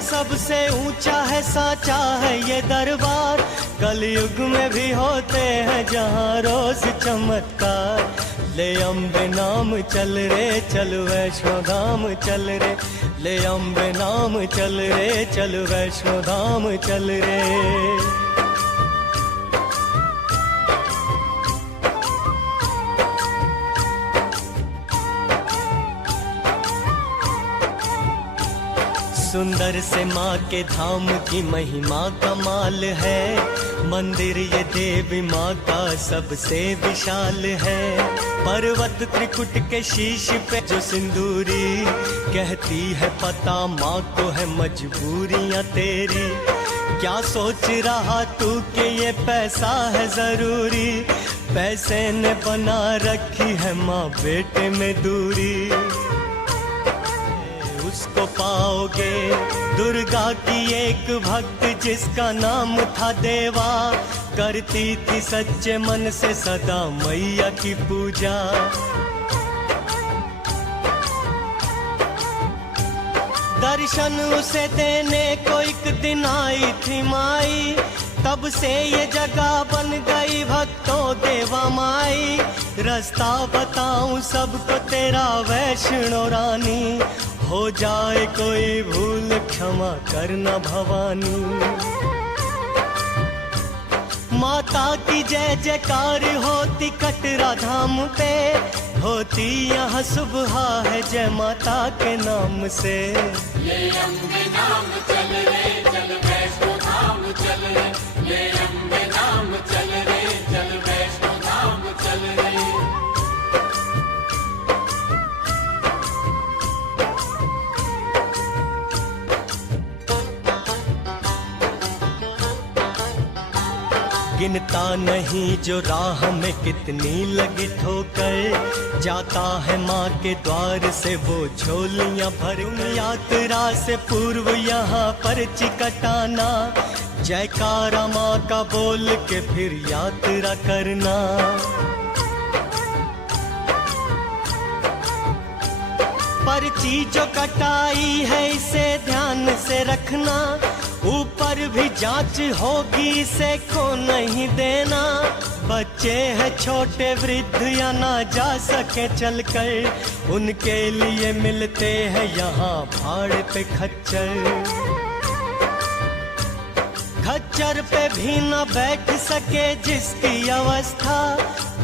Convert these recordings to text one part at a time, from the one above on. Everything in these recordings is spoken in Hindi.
सबसे ऊंचा है, साचा है ये दरबार। कलयुग में भी होते हैं जहाँ रोज चमत्कार। ले अम्बे नाम चल रे, चल वैष्णो धाम चल रे। ले अम्बे नाम चल रे, चल वैष्णो धाम चल रे। सुंदर से माँ के धाम की महिमा कमाल है। मंदिर ये देवी माँ का सबसे विशाल है। पर्वत त्रिकुट के शीश पे जो सिंदूरी, कहती है पता माँ को है मजबूरियाँ तेरी। क्या सोच रहा तू कि ये पैसा है जरूरी, पैसे ने बना रखी है माँ बेटे में दूरी। उसको पाओगे दुर्गा की एक भक्त जिसका नाम था देवा। करती थी सच्चे मन से सदा मैया की पूजा। दर्शन उसे देने को एक दिन आई थी माई। तब से ये जगह बन गई भक्तों देवा माई। रास्ता बताऊं सबको तेरा वैष्णो रानी, हो जाए कोई भूल क्षमा करना भवानी। माता की जय जयकार होती कटरा धाम पे, होती यहाँ सुबह है जय माता के नाम से। ले अम्बे नाम चल रे, चल वैष्णो धाम चल रे। ले अम्बे नाम चल रे, चल वैष्णो धाम चल रे। गिनता नहीं जो राह में कितनी लगी ठोकर। जाता है माँ के द्वार से वो झोलियाँ भर। यात्रा से पूर्व यहाँ पर कटाना, जयकारा माँ का बोल के फिर यात्रा करना। पर्ची जो कटाई है इसे ध्यान से रखना। ऊपर भी जांच होगी इसे को नहीं देना। बच्चे हैं छोटे वृद्ध या ना जा सके चलकर, उनके लिए मिलते हैं यहाँ भाड़े पे खच्चर। खच्चर पे भी न बैठ सके जिसकी अवस्था,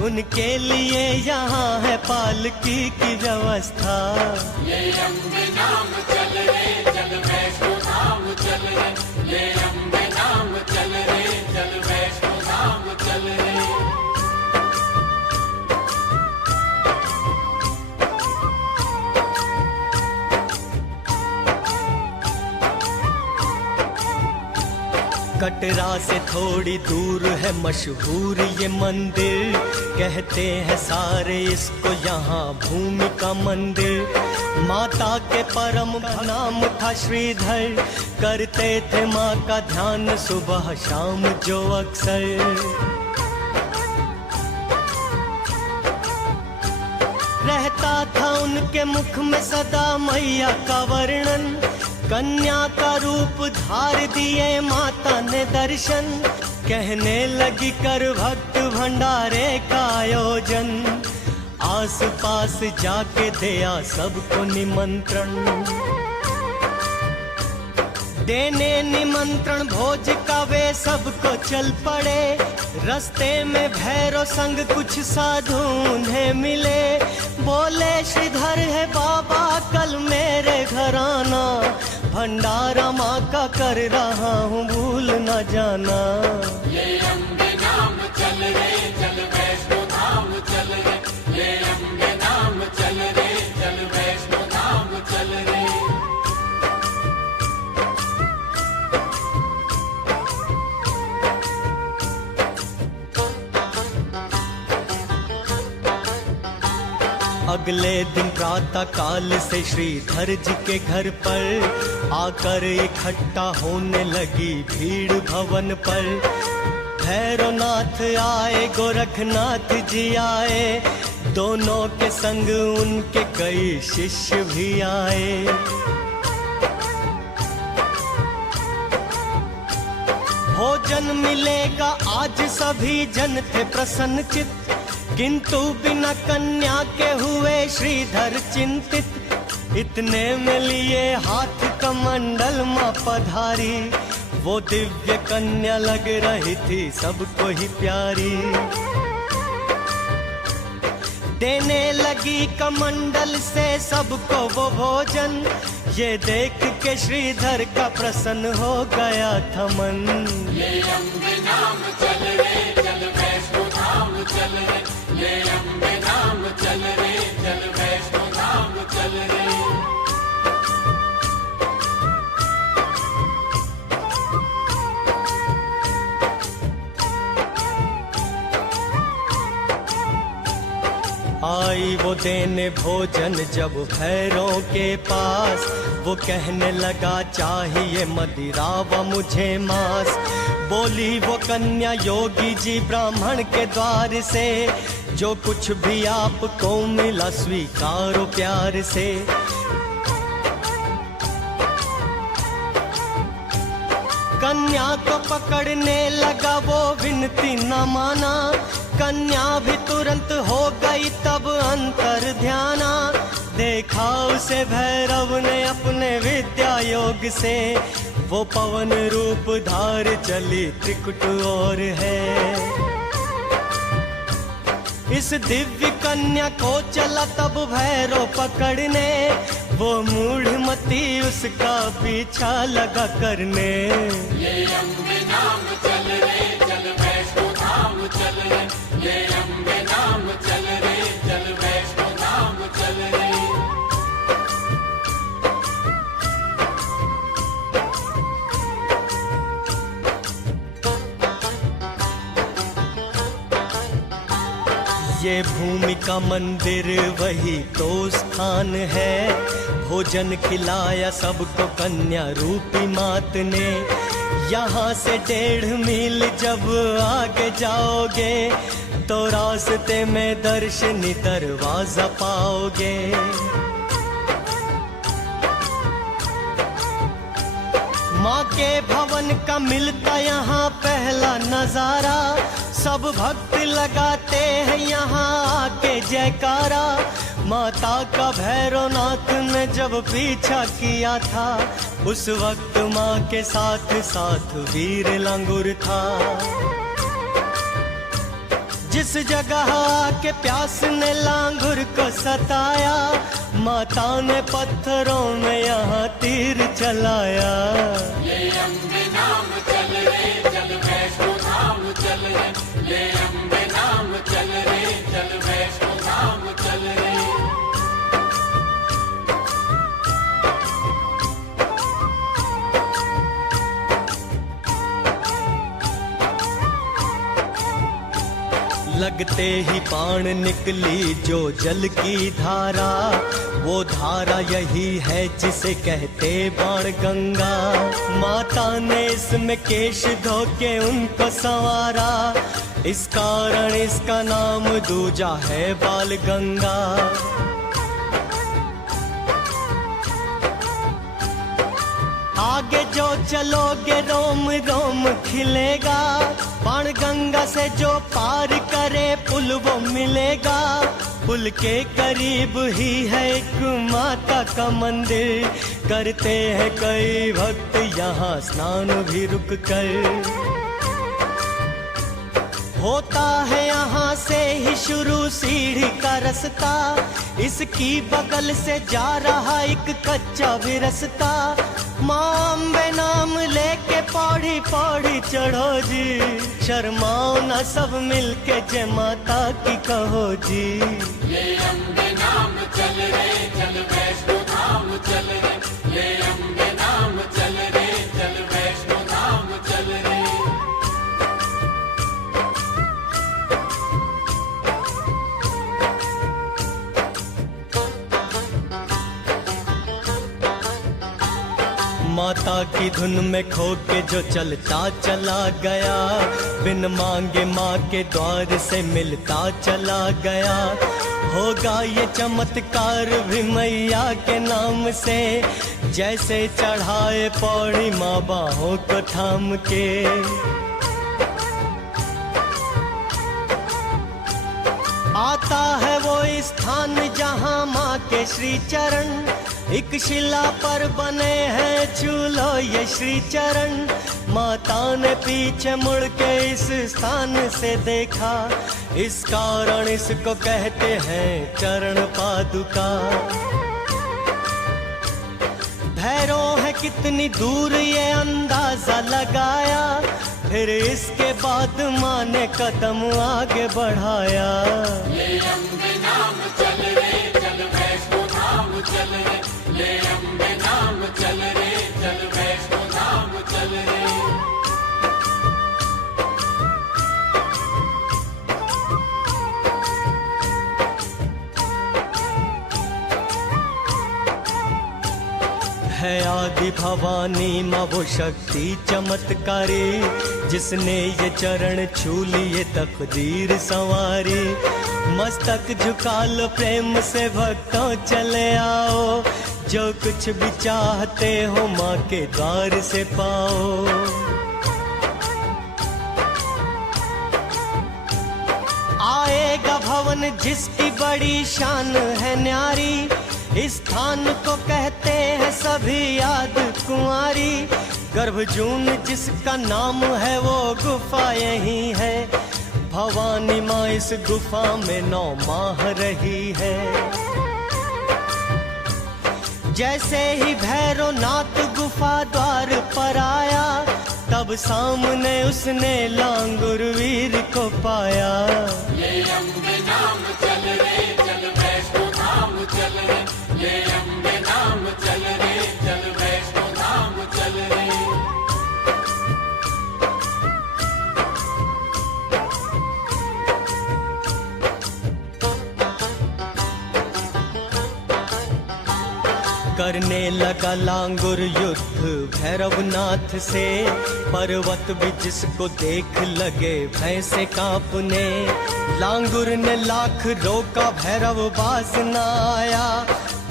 उनके लिए यहाँ है पालकी की व्यवस्था। ले अम्बे नाम चल रे, चल वैष्णो धाम चल रे। ले अम्बे नाम चल रे, चल वैष्णो धाम चल रे। कटरा से थोड़ी दूर है मशहूर ये मंदिर। कहते हैं सारे इसको यहाँ भूमि का मंदिर। माता के परम नाम था श्रीधर, करते थे माँ का ध्यान सुबह शाम जो अक्सर। रहता था उनके मुख में सदा मैया का वर्णन। कन्या का रूप धार दिए माता ने दर्शन। कहने लगी कर भक्त भंडारे का आयोजन। आस पास जाके दिया सबको निमंत्रण। देने निमंत्रण भोज का वे सबको चल पड़े। रास्ते में भैरव संग कुछ साधु उन्हें मिले। बोले श्रीधर है बाबा कल मेरे घर आना। भंडारा माँ का कर रहा हूँ भूल न जाना। ले अम्बे नाम चल रे, चल वैष्णो धाम चल रे। ले अम्बे नाम चल रे, चल वैष्णो धाम चल रे। अगले दिन प्रातः काल से श्रीधर जी के घर पर आकर इकट्ठा होने लगी भीड़ भवन पर। भैरवनाथ आए, गोरखनाथ जी आए, दोनों के संग उनके कई शिष्य भी आए। भोजन मिलेगा आज सभी जन थे प्रसन्न चित, किंतु बिना कन्या के हुए श्रीधर चिंतित। इतने में लिए हाथ कमंडल मां पधारी, वो दिव्य कन्या लग रही थी सबको ही प्यारी। देने लगी कमंडल से सबको वो भोजन, ये देख के श्रीधर का प्रसन्न हो गया था मन। ले अम्बे नाम चल रे चल वैष्णो धाम चल रे, ले अम्बे नाम चल रे चल वैष्णो धाम चल रे। आई वो देने भोजन जब भैरों के पास, वो कहने लगा चाहिए मदिरा व मुझे मांस। बोली वो कन्या योगी जी ब्राह्मण के द्वार से, जो कुछ भी आपको मिला स्वीकारो प्यार से। कन्या को पकड़ने लगा वो विनती न माना, कन्या भी तुरंत हो गई तब अंतर ध्याना। देखा उसे भैरव ने अपने विद्या योग से, वो पवन रूप धार चली त्रिकुट और है। इस दिव्य कन्या को चला तब भैरव पकड़ने, वो मूढ़मती उसका पीछा लगा करने। ले अम्बे नाम चल रे चल वैष्णो धाम चल रे, ले अम्बे नाम चल रे चल वैष्णो धाम चल रे। ये भूमि का मंदिर वही तो स्थान है, भोजन खिलाया सबको कन्या रूपी मात ने। यहाँ से 1.5 मील जब आगे जाओगे, तो रास्ते में दर्शनी दरवाजा पाओगे। माँ के भवन का मिलता यहाँ पहला नजारा, सब भक्त लगाते हैं यहाँ आके जयकारा। माता का भैरवनाथ ने जब पीछा किया था, उस वक्त माँ के साथ साथ वीर लंगुर था। जिस जगह आके प्यास ने लांगुर को सताया, माता ने पत्थरों में यहाँ तीर चलाया। ले अम्बे नाम चल रे चल वैष्णो धाम चल रे, ले अम्बे नाम चल रे चल वैष्णो धाम चल रे। लगते ही बाण निकली जो जल की धारा, वो धारा यही है जिसे कहते बाण गंगा। माता ने इसमें केश धो के उनको संवारा, इस कारण इसका नाम दूजा है बाल गंगा। आगे जो चलोगे रोम रोम खिलेगा, बाण गंगा से जो पार करे पुल वो मिलेगा। पुल के करीब ही है एक माता का मंदिर, करते हैं कई भक्त यहाँ स्नान भी रुक कर। होता है यहाँ से ही शुरू सीढ़ी का रास्ता, इसकी बगल से जा रहा एक कच्चा भी रास्ता। माँ अम्बे नाम लेके पौड़ी पौड़ी चढ़ो जी, शर्माओ ना सब मिलके जय माता की कहो जी। ले अम्बे नाम चल रे चल वैष्णो धाम चल रे, ले अम्बे नाम चल रे चल वैष्णो धाम चल रे। माता की धुन में खो के जो चलता चला गया, बिन मांगे माँ के द्वार से मिलता चला गया। होगा ये चमत्कार भी मैया के नाम से, जैसे चढ़ाए पौड़ी माँ बाहों को थाम के। स्थान जहाँ माँ के श्री चरण, एक शिला पर बने हैं चूलो ये श्री चरण। माता ने पीछे मुड़ के इस स्थान से देखा, इस कारण इसको कहते हैं चरण पादुका। भैरव है कितनी दूर ये अंदाजा लगाया, फिर इसके बाद माँ ने कदम आगे बढ़ाया। ले अम्बे नाम चल रे चल वैष्णो धाम चल रे, ले अम्बे नाम चल रे चल वैष्णो धाम चल रे। है आदि भवानी माँ वो शक्ति चमत्कारी, जिसने ये चरण छू लिए तकदीर संवारी। मस्तक झुका लो प्रेम से भक्तों चले आओ, जो कुछ भी चाहते हो माँ के द्वार से पाओ। आएगा भवन जिसकी बड़ी शान है न्यारी, इस स्थान को कहते हैं सभी याद कुंवारी। गर्भजून जिसका नाम है वो गुफा यही है, भवानी माँ इस गुफा में 9 माह रही है। जैसे ही भैरवनाथ गुफा द्वार पर आया, तब सामने उसने लांगुर वीर को पाया। ले अम्बे नाम चल रे चल वैष्णो धाम चल रे, ले अम्बे नाम चल रे चल वैष्णो धाम चल रे। करने लगा लांगुर युद्ध भैरवनाथ से, पर्वत भी जिसको देख लगे भय से कांपने। लांगुर ने लाख रोका भैरव बाज न आया,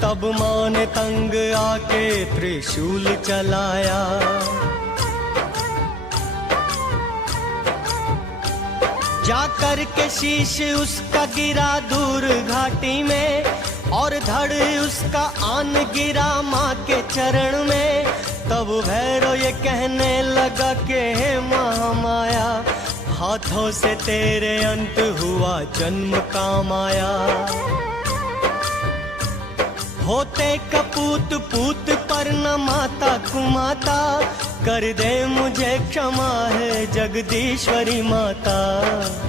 तब माँ ने तंग आके त्रिशूल चलाया। जाकर के शीश उसका गिरा दूर घाटी में, और धड़ उसका आन गिरा माँ के चरण में। तब भैरव ये कहने लगा कि हे महामाया, हाथों से तेरे अंत हुआ जन्म का माया। होते कपूत पूत पर न माता कुमाता, कर दे मुझे क्षमा है जगदीश्वरी माता।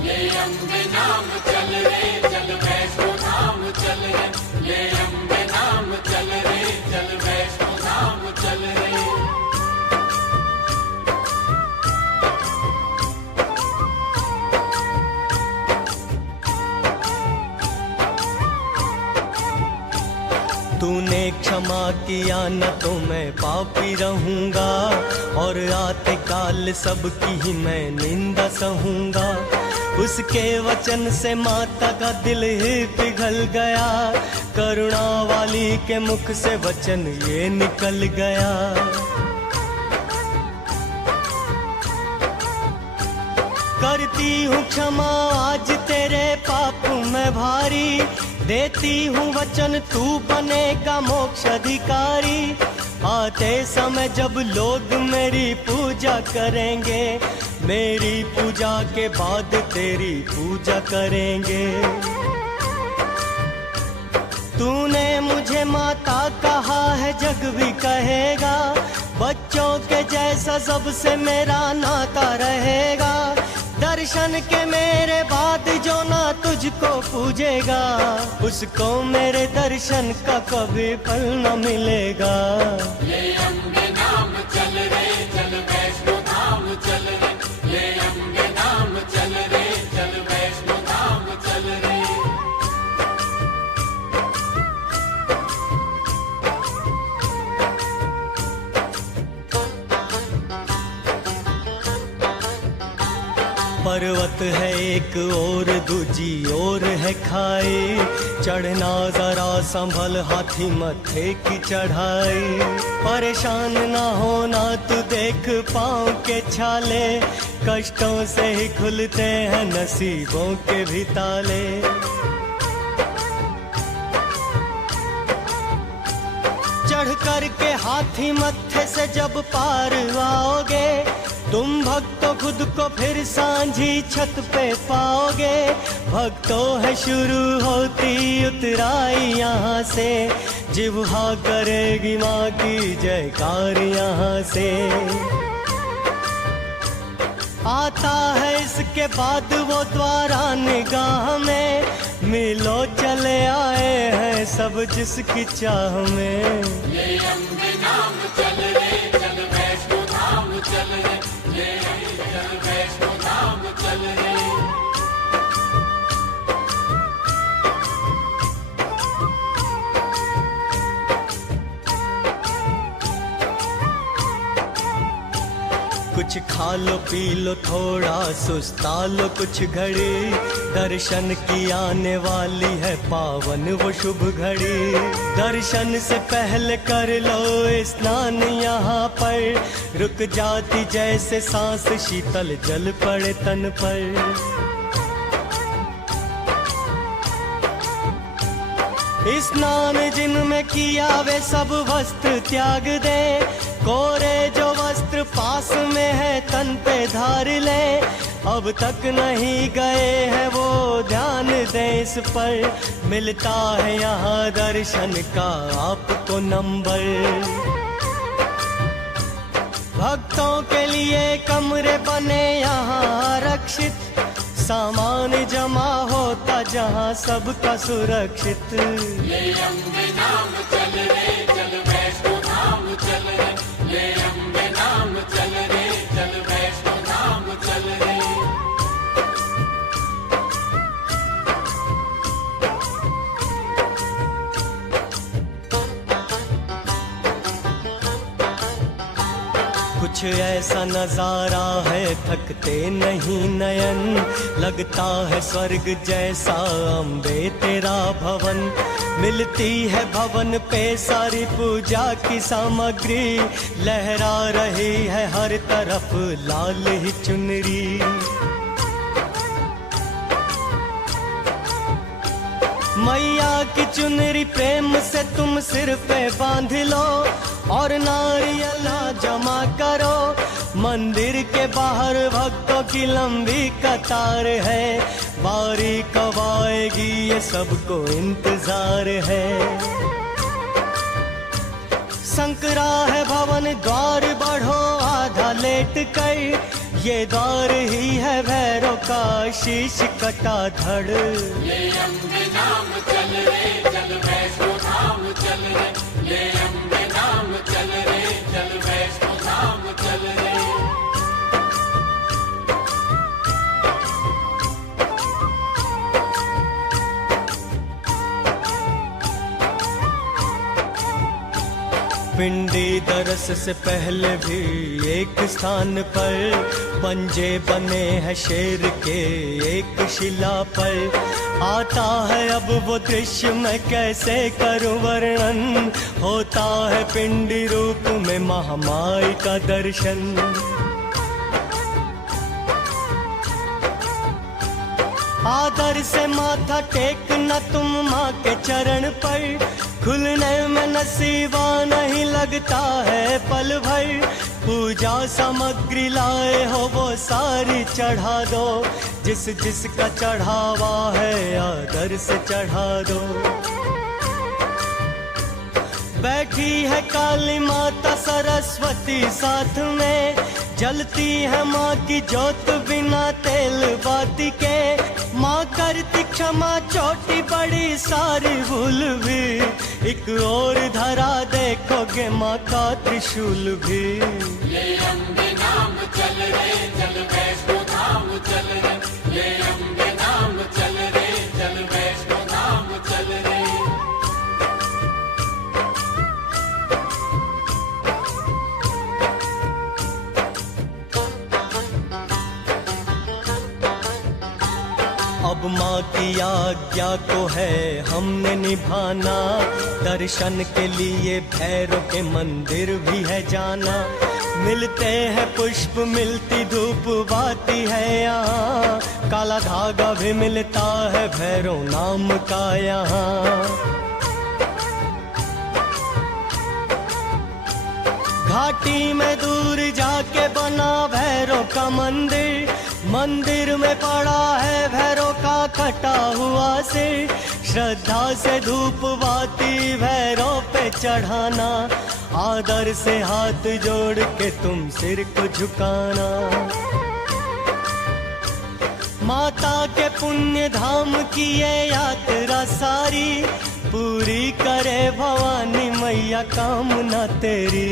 ले अम्बे नाम चल रे चल वैष्णो धाम चल रे, ले अम्बे नाम चल रे चल वैष्णो धाम चल रे। तूने क्षमा किया न तो मैं पापी रहूंगा, और आते काल सबकी ही मैं निंदा सहूंगा। उसके वचन से माता का दिल ही पिघल गया, करुणा वाली के मुख से वचन ये निकल गया। करती हूँ क्षमा आज तेरे पाप में भारी, देती हूँ वचन तू बनेगा मोक्ष अधिकारी। आते समय जब लोग मेरी पूजा करेंगे, मेरी पूजा के बाद तेरी पूजा करेंगे। तूने मुझे माता कहा है जग भी कहेगा, बच्चों के जैसा सबसे मेरा नाता रहेगा। दर्शन के मेरे बाद जो ना तुझको पूजेगा, उसको मेरे दर्शन का कभी फल न मिलेगा। ले अम्बे नाम चल रे चल वैष्णो धाम चल रे, ले अम्बे नाम चल रे चल वैष्णो धाम चल रे। पर्वत है एक और दूजी ओर है खाई, चढ़ना जरा संभल हाथी मत्थे की चढ़ाई। परेशान ना होना तू देख पाँव के छाले, कष्टों से ही खुलते हैं नसीबों के भी ताले। चढ़ कर के हाथी मत्थे से जब पार आओगे, तुम भक्तों खुद को फिर सांझी छत पे पाओगे। भक्तों है शुरू होती उतराई यहाँ से, जिह्वा करेगी माँ की जयकार यहाँ से। आता है इसके बाद वो द्वारा निगाह में, मिलो चले आए हैं सब जिसकी चाह में। ले अम्बे नाम चल रे चल वैष्णो धाम चल रे, ले अम्बे चल वैष्णो धाम चल रे। कुछ खा लो पी लो थोड़ा सुस्ता लो कुछ घड़ी, दर्शन की आने वाली है पावन वो शुभ घड़ी। दर्शन से पहले कर लो स्नान यहाँ पर, रुक जाती जैसे सांस शीतल जल पड़े तन पर। स्नान जिनमें किया वे सब वस्त्र त्याग दे, कोरे जो वस्त्र पास में है तन पे धार ले। अब तक नहीं गए हैं वो ध्यान दे इस पर, मिलता है यहाँ दर्शन का आपको नंबर। भक्तों के लिए कमरे बने यहाँ आरक्षित, सामान जमा होता जहाँ सबका सुरक्षित। ले अम्बे नाम चल रे चल वैष्णो धाम चल रे, ले अम्बे नाम चल रे चल वैष्णो धाम चल रे। कुछ ऐसा नजारा है थकते नहीं नयन, लगता है स्वर्ग जैसा अम्बे तेरा भवन। मिलती है भवन पे सारी पूजा की सामग्री, लहरा रही है हर तरफ लाल ही चुनरी। मैया की चुनरी प्रेम से तुम सिर पे बांध लो, और नारियल जमा करो। मंदिर के बाहर भक्तों की लंबी कतार है, बारी कब आएगी ये सबको इंतजार है। संकरा है भवन द्वार बढ़ो आधा लेट कर, ये द्वार ही है भैरव का शीश कटा धड़। ले अम्बे नाम चल रे चल वैष्णो धाम चल रे, ले अम्बे नाम चल रे चल वैष्णो धाम चल रे। पिंडी दरस से पहले भी एक स्थान पर, पंजे बने हैं शेर के एक शिला पर। आता है अब वो दृश्य मैं कैसे करूं वर्णन, होता है पिंडी रूप में महामाई का दर्शन। आदर से माथा टेकना तुम माँ के चरण पर, खुलने में नसीबा नहीं लगता है पल भर। पूजा सामग्री लाए हो वो सारी चढ़ा दो, जिस जिसका चढ़ावा है आदर से चढ़ा दो। बैठी है काली माता सरस्वती साथ में, जलती है माँ की जोत बिना तेल बाती के। माँ करती क्षमा छोटी बड़ी सारी भूल भी, एक और धरा देखोगे माँ का त्रिशूल भी। ले अम्बे नाम चल रे चल वैष्णो धाम चल रे, ले अम्बे नाम चल रे चल वैष्णो धाम चल रे। अब माँ की आज्ञा को है हमने निभाना, दर्शन के लिए भैरव के मंदिर भी है जाना। मिलते हैं पुष्प मिलती धूप बाती है यहाँ, काला धागा भी मिलता है भैरव नाम का यहाँ। घाटी में दूर जाके बना भैरव का मंदिर, मंदिर में पड़ा है भैरव का कटा हुआ सिर। श्रद्धा से धूप बाती भैरव पे चढ़ाना, आदर से हाथ जोड़ के तुम सिर को झुकाना। माता के पुण्य धाम की ये यात्रा सारी, पूरी करे भवानी मैया कामना तेरी।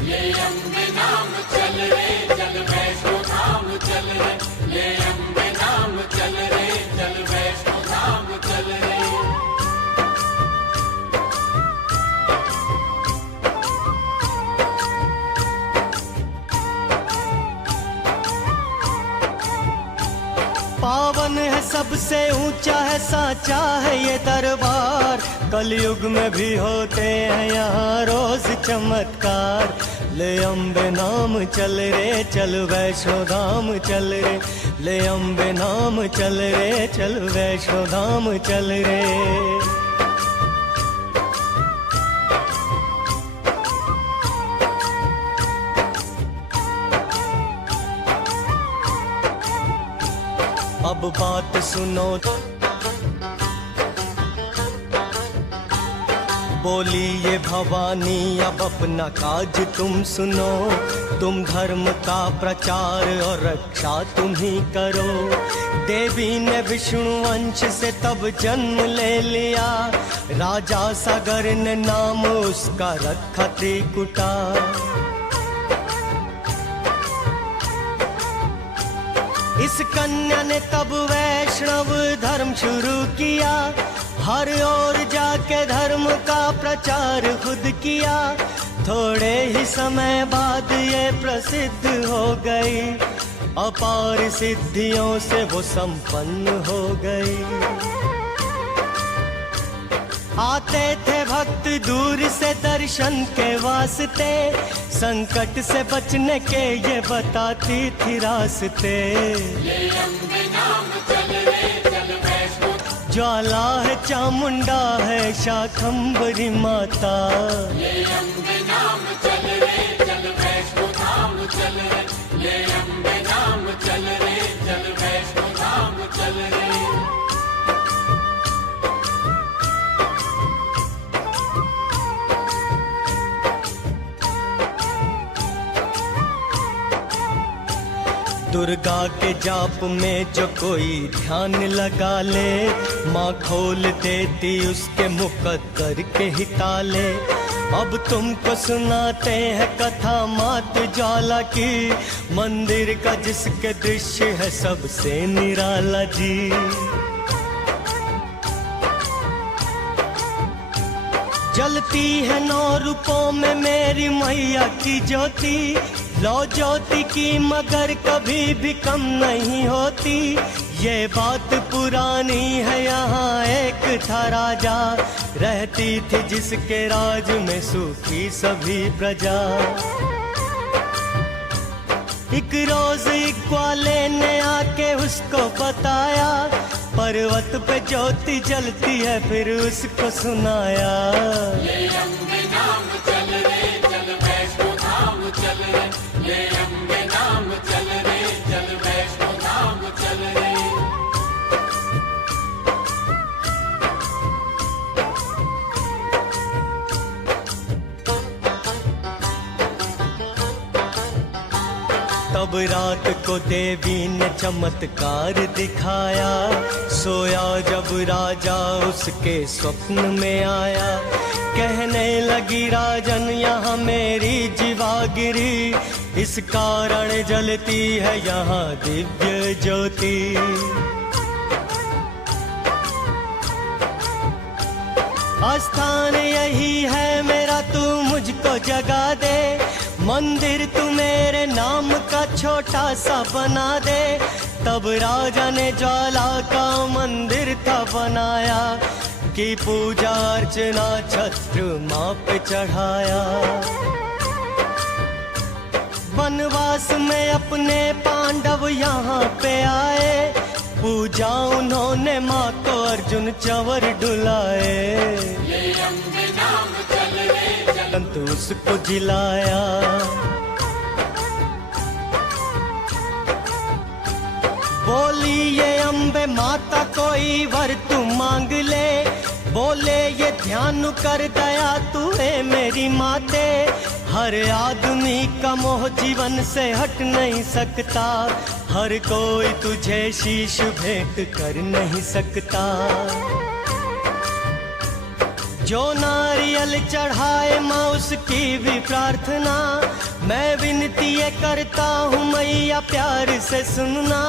ले अम्बे नाम चल रे चल वैष्णो धाम चल रे, ले अम्बे नाम चल रे चल वैष्णो धाम चल रे। पावन है सबसे ऊंचा है साचा है ये दरबार, कलयुग में भी होते हैं यहाँ रोज चमत्कार। ले अम्बे नाम चल रे चल वैष्णो धाम चल रे, ले अम्बे नाम चल रे चल वैष्णो धाम चल रे। अब बात सुनो, बोली ये भवानी अब अपना काज तुम सुनो। तुम धर्म का प्रचार और रक्षा तुम ही करो। देवी ने विष्णु वंश से तब जन्म ले लिया, राजा सागर ने नाम उसका रखा त्रिकुटा। इस कन्या ने तब वैष्णव धर्म शुरू किया, हर ओर जाके धर्म का प्रचार खुद किया। थोड़े ही समय बाद ये प्रसिद्ध हो गई, अपार सिद्धियों से वो संपन्न हो गई। आते थे भक्त दूर से दर्शन के वास्ते, संकट से बचने के ये बताती थी रास्ते। ले अम्बे नाम चल रे चल वैष्णो, ज्वाला है चामुंडा है शाकंभरी माता। ले अम्बे नाम चल रे चल वैष्णो धाम चल रे, ले अम्बे नाम चल रे चल वैष्णो धाम चल रे। दुर्गा के जाप में जो कोई ध्यान लगा ले, माँ खोल देती उसके मुकद्दर के ही ताले। अब तुमको सुनाते हैं कथा मात ज्वाला की, मंदिर का जिसके दृश्य है सबसे निराला जी। जलती है 9 रूपों में मेरी मैया की ज्योति, लो ज्योति की मगर कभी भी कम नहीं होती। ये बात पुरानी है, यहाँ एक था राजा, रहती थी जिसके राज में सुखी सभी प्रजा। एक रोज एक ग्वाले ने आके उसको बताया, पर्वत पे ज्योति जलती है फिर उसको सुनाया। ले अम्बे नाम चल रे चल वैष्णो धाम चल रे, ले अम्बे नाम चल रे चल वैष्णो धाम चल रे। तब रात को देवी ने चमत्कार दिखाया, सोया जब राजा उसके स्वप्न में आया। कहने लगी राजन यहाँ मेरी जीवा गिरी, इस कारण जलती है यहाँ दिव्य ज्योति। आस्थान यही है मेरा, तू मुझको जगा दे, मंदिर तू मेरे नाम का छोटा सा बना दे। तब राजा ने ज्वाला का मंदिर था बनाया, की पूजा अर्चना छत्र माँ पे चढ़ाया। वनवास में अपने पांडव यहाँ पे आए, पूजा उन्होंने माँ को अर्जुन चंवर डुलाए, परंतु उसको जिलाया। बोली ये अम्बे माता कोई वर तू मांग ले, बोले ये ध्यान कर दया तू है मेरी माते। हर आदमी का मोह जीवन से हट नहीं सकता, हर कोई तुझे शीश भेंट कर नहीं सकता। जो नारियल चढ़ाए माँ उसकी भी प्रार्थना, मैं विनती ये करता हूँ मैया प्यार से सुनना।